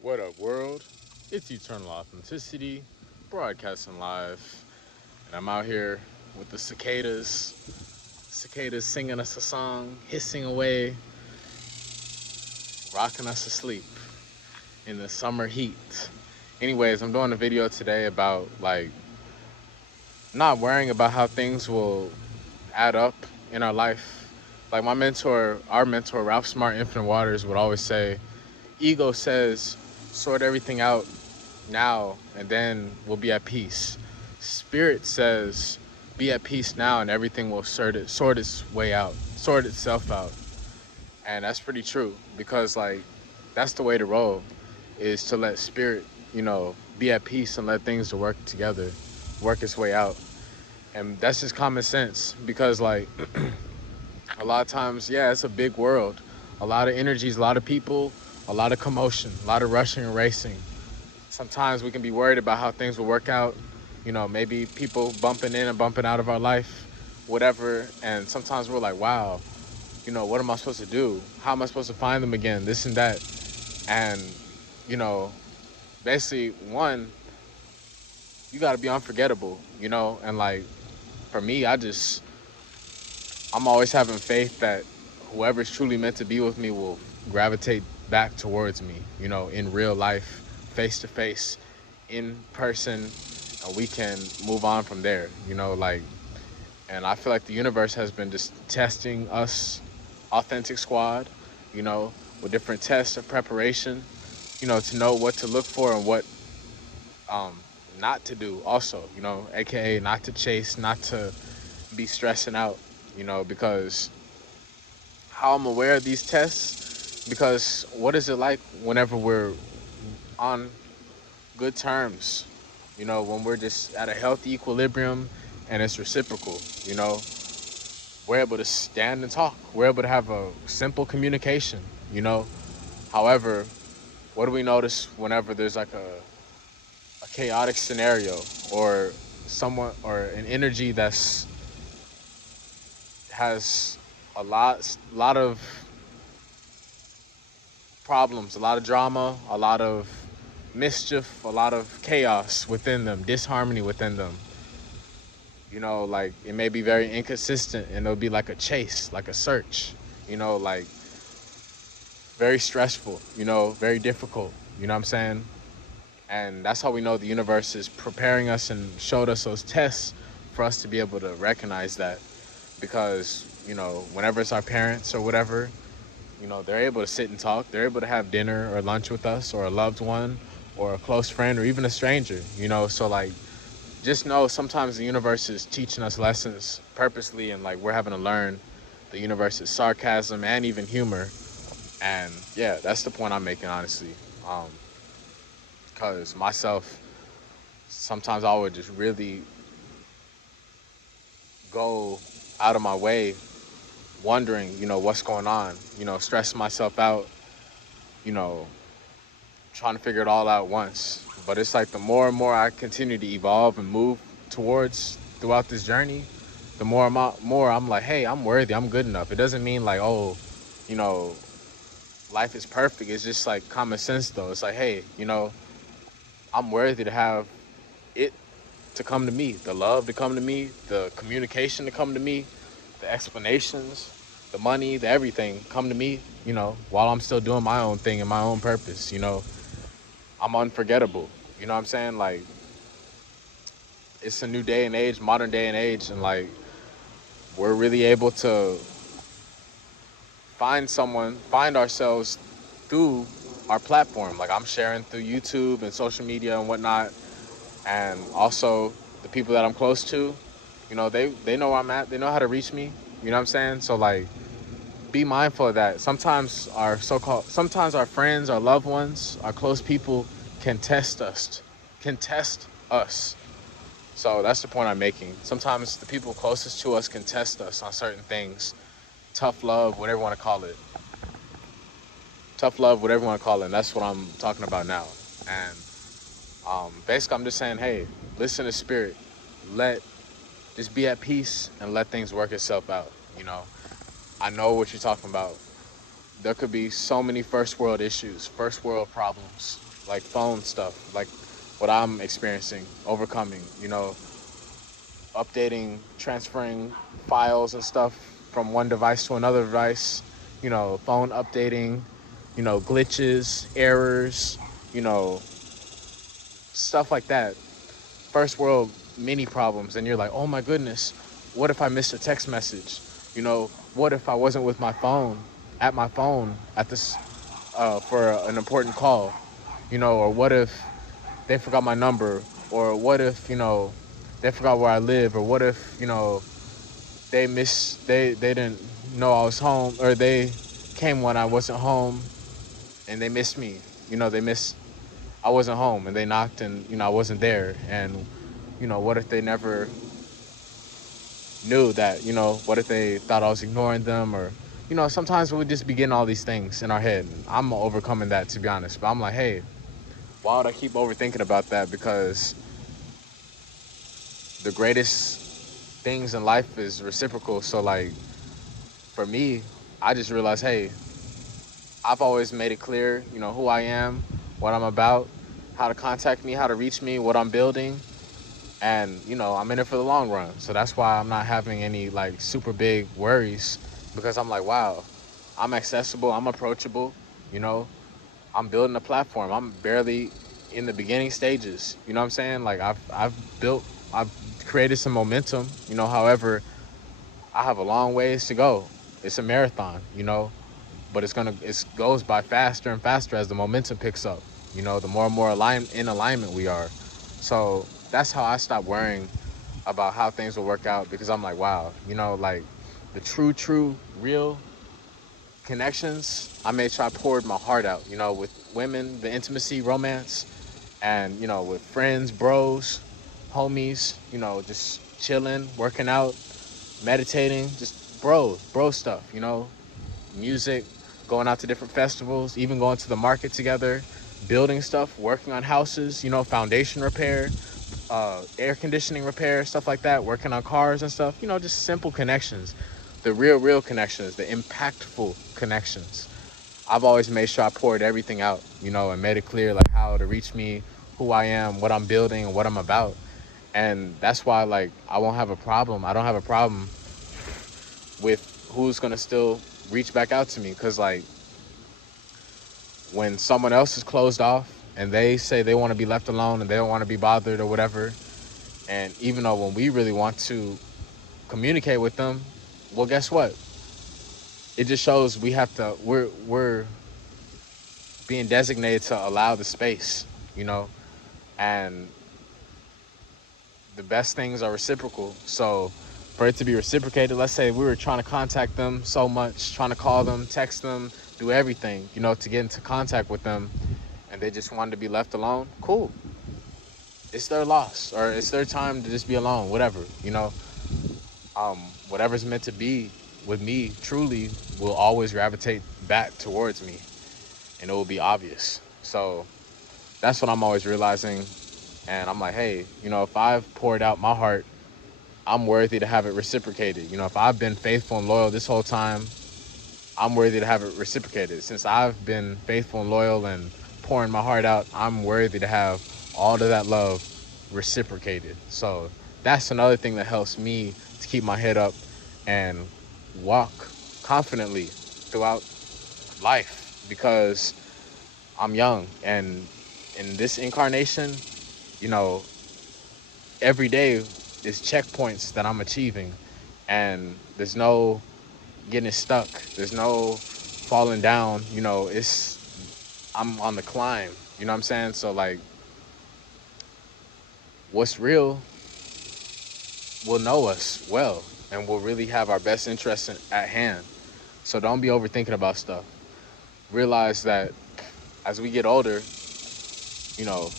What up, world? It's Eternal Authenticity, broadcasting live, and I'm out here with the cicadas. Cicadas singing us a song, hissing away, rocking us to sleep in the summer heat. Anyways, I'm doing a video today about not worrying about how things will add up in our life. Like our mentor, Ralph Smart Infinite Waters would always say, ego says, sort everything out now and then we'll be at peace. Spirit says, be at peace now and everything will sort its way out, sort itself out. And that's pretty true because that's the way to roll, is to let spirit, be at peace and let things to work together, work its way out. And that's just common sense because a lot of times, yeah, it's a big world. A lot of energies, a lot of people, a lot of commotion, a lot of rushing and racing. Sometimes we can be worried about how things will work out. Maybe people bumping in and bumping out of our life, whatever. And sometimes we're like, wow, what am I supposed to do? How am I supposed to find them again? This and that. And, you know, basically, one, you got to be unforgettable, And for me, I'm always having faith that whoever's truly meant to be with me will gravitate back towards me, in real life, face to face, in person, and we can move on from there, and I feel like the universe has been just testing us, Authentic Squad, you know, with different tests of preparation, to know what to look for and what um, not to do also, aka not to chase, not to be stressing out, because how I'm aware of these tests, because what is it like whenever we're on good terms, when we're just at a healthy equilibrium and it's reciprocal, we're able to stand and talk. We're able to have a simple communication, However, what do we notice whenever there's like a chaotic scenario or someone or an energy that's has a lot of problems, a lot of drama, a lot of mischief, a lot of chaos within them, disharmony within them. It may be very inconsistent and it'll be like a chase, like a search, very stressful, very difficult, you know what I'm saying? And that's how we know the universe is preparing us and showed us those tests for us to be able to recognize that. Because, whenever it's our parents or whatever, they're able to sit and talk. They're able to have dinner or lunch with us or a loved one or a close friend or even a stranger, So just know sometimes the universe is teaching us lessons purposely and we're having to learn the universe's sarcasm and even humor. And yeah, that's the point I'm making, honestly. Because myself, sometimes I would just really go out of my way wondering, what's going on, stressing myself out, you know, trying to figure it all out once. But it's like the more and more I continue to evolve and move towards throughout this journey, the more I'm like, hey, I'm worthy, I'm good enough. It doesn't mean like, oh, you know, life is perfect. It's just like common sense though. It's like, hey, I'm worthy to have it to come to me, the love to come to me, the communication to come to me, the explanations, the money, the everything come to me, while I'm still doing my own thing and my own purpose, I'm unforgettable. You know what I'm saying? It's a new day and age, modern day and age, and we're really able to find ourselves through our platform. Like I'm sharing through YouTube and social media and whatnot, and also the people that I'm close to, they know where I'm at. They know how to reach me. You know what I'm saying? So be mindful of that. Sometimes our friends, our loved ones, our close people can test us. So that's the point I'm making. Sometimes the people closest to us can test us on certain things. Tough love, whatever you want to call it. Tough love, whatever you want to call it. And that's what I'm talking about now. And basically, I'm just saying, hey, listen to spirit. Just be at peace and let things work itself out. I know what you're talking about. There could be so many first world issues, first world problems, like phone stuff, like what I'm experiencing, overcoming, updating, transferring files and stuff from one device to another device, phone updating, glitches, errors, you know, stuff like that. First world mini problems. And you're like, oh my goodness, what if I missed a text message? What if I wasn't with my phone at this, for an important call? Or what if they forgot my number? Or what if, they forgot where I live? Or what if, they didn't know I was home, or they came when I wasn't home and they missed me. They missed I wasn't home and they knocked and I wasn't there. And what if they never knew that? What if they thought I was ignoring them? Or sometimes we just be getting all these things in our head. I'm overcoming that, to be honest, but I'm like, hey, why would I keep overthinking about that? Because the greatest things in life is reciprocal. So like, for me, I just realized, hey, I've always made it clear, who I am, what I'm about, how to contact me, how to reach me, what I'm building. And, I'm in it for the long run. So that's why I'm not having any like super big worries, because I'm like, wow, I'm accessible, I'm approachable, you know, I'm building a platform. I'm barely in the beginning stages. You know what I'm saying? Like I've created some momentum, however, I have a long ways to go. It's a marathon, but it goes by faster and faster as the momentum picks up. The more and more in alignment we are. So that's how I stopped worrying about how things will work out, because I'm like, wow, like the true, real connections, I made sure I poured my heart out, with women, the intimacy, romance, and, with friends, bros, homies, just chilling, working out, meditating, just bro stuff, music, going out to different festivals, even going to the market together, building stuff, working on houses, foundation repair, air conditioning repair, stuff like that, working on cars and stuff, just simple connections, the real connections, the impactful connections. I've always made sure I poured everything out, and made it clear like how to reach me, who I am, what I'm building, and what I'm about. And that's why, like, I won't have a problem. I don't have a problem with who's gonna still reach back out to me, because like, when someone else is closed off and they say they want to be left alone and they don't want to be bothered or whatever, and even though when we really want to communicate with them, well, guess what? It just shows we're being designated to allow the space, and the best things are reciprocal. So for it to be reciprocated, let's say we were trying to contact them so much, trying to call them, text them, do everything, to get into contact with them, and they just wanted to be left alone, cool. It's their loss, or it's their time to just be alone, whatever, whatever's meant to be with me truly will always gravitate back towards me, and it will be obvious. So that's what I'm always realizing. And I'm like, hey, if I've poured out my heart, I'm worthy to have it reciprocated. If I've been faithful and loyal this whole time, I'm worthy to have it reciprocated. Since I've been faithful and loyal and pouring my heart out, I'm worthy to have all of that love reciprocated. So that's another thing that helps me to keep my head up and walk confidently throughout life, because I'm young, and in this incarnation, you know, every day is checkpoints that I'm achieving, and there's no getting stuck. There's no falling down. I'm on the climb. You know what I'm saying? So like, what's real will know us well and will really have our best interests at hand. So don't be overthinking about stuff. Realize that as we get older, you know,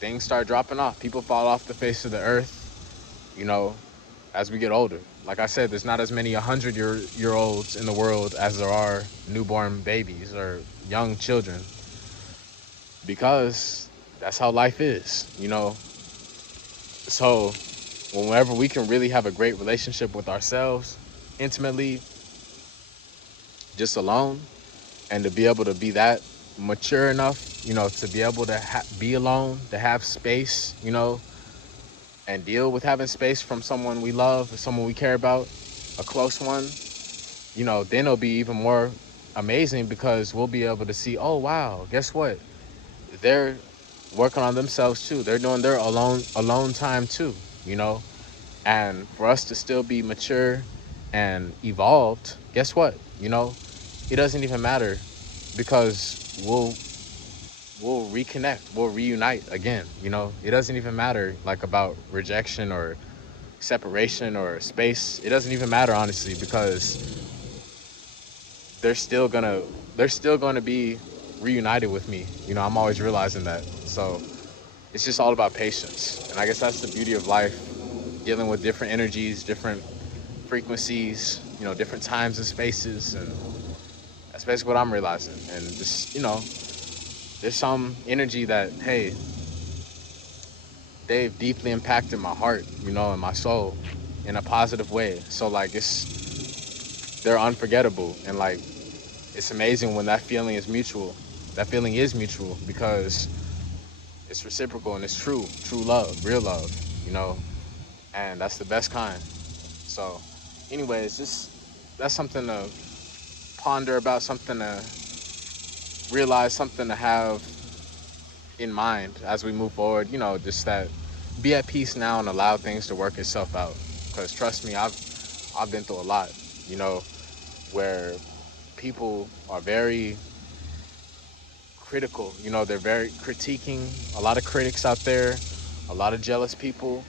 things start dropping off. People fall off the face of the earth, as we get older. Like I said, there's not as many 100-year-olds in the world as there are newborn babies or young children, because that's how life is. So whenever we can really have a great relationship with ourselves, intimately, just alone, and to be able to be that mature enough, to be able to be alone, to have space, and deal with having space from someone we love or someone we care about, a close one, then it'll be even more amazing because we'll be able to see, oh, wow, guess what? They're working on themselves too. They're doing their alone time too, you know? And for us to still be mature and evolved, guess what? It doesn't even matter because we'll reconnect, we'll reunite again. It doesn't even matter like about rejection or separation or space. It doesn't even matter honestly because they're still gonna they're still gonna be reunited with me. I'm always realizing that. So it's just all about patience. And I guess that's the beauty of life, dealing with different energies, different frequencies, different times and spaces. And that's basically what I'm realizing. And just, there's some energy that, hey, they've deeply impacted my heart, and my soul in a positive way. So like they're unforgettable. And like it's amazing when that feeling is mutual. That feeling is mutual because it's reciprocal and it's true love, real love, you know, and that's the best kind. So, anyways, just that's something to ponder about, something to realize, something to have in mind as we move forward. Just that be at peace now and allow things to work itself out. Because trust me, I've been through a lot, you know, where people are very critical. They're very critiquing. A lot of critics out there, a lot of jealous people,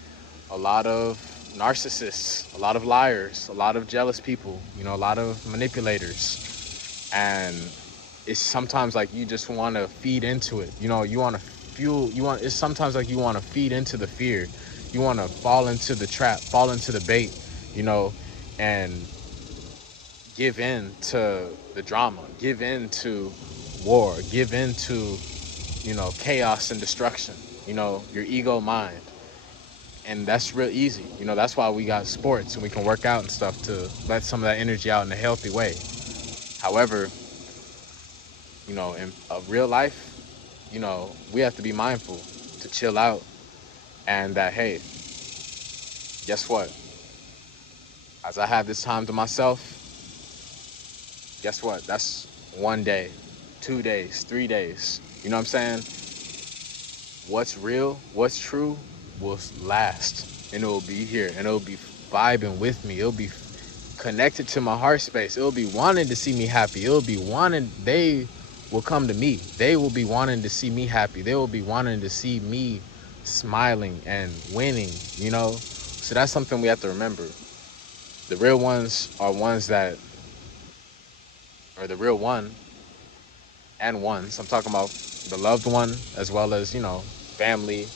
a lot of narcissists, a lot of liars, a lot of jealous people, a lot of manipulators. And it's sometimes like you just want to feed into it. You want to it's sometimes like you want to feed into the fear. You want to fall into the trap, fall into the bait, you know, and give in to the drama, give in to war, give in to, chaos and destruction, your ego mind. And that's real easy. That's why we got sports and we can work out and stuff to let some of that energy out in a healthy way. However, in a real life, we have to be mindful to chill out and that, hey, guess what? As I have this time to myself, guess what? That's 1 day, 2 days, 3 days. You know what I'm saying? What's real, what's true will last and it will be here and it'll be vibing with me. It'll be connected to my heart space. It'll be wanting to see me happy. They will come to me. They will be wanting to see me happy. They will be wanting to see me smiling and winning, So that's something we have to remember. The real ones are ones that are the real one and ones. I'm talking about the loved one as well as, family,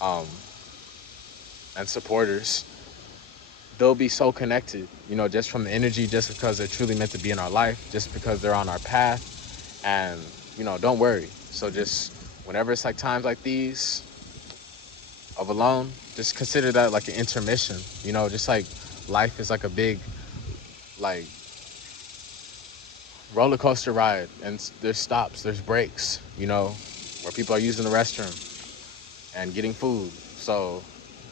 um, and supporters. They'll be so connected, just from the energy, just because they're truly meant to be in our life, just because they're on our path. And, don't worry. So just whenever it's like times like these of alone, just consider that like an intermission, just like life is like a big, like, roller coaster ride. And there's stops, there's breaks, where people are using the restroom and getting food. So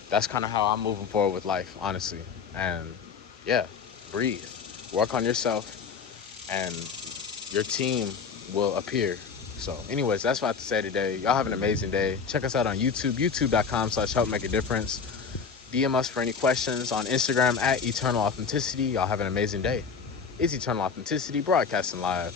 that's kind of how I'm moving forward with life, honestly. And yeah, breathe, work on yourself, and your team will appear. So anyways, that's what I have to say today. Y'all have an amazing day. Check us out on YouTube, youtube.com/help make a difference. DM us for any questions on Instagram @eternal authenticity. Y'all have an amazing day. It's Eternal Authenticity broadcasting live.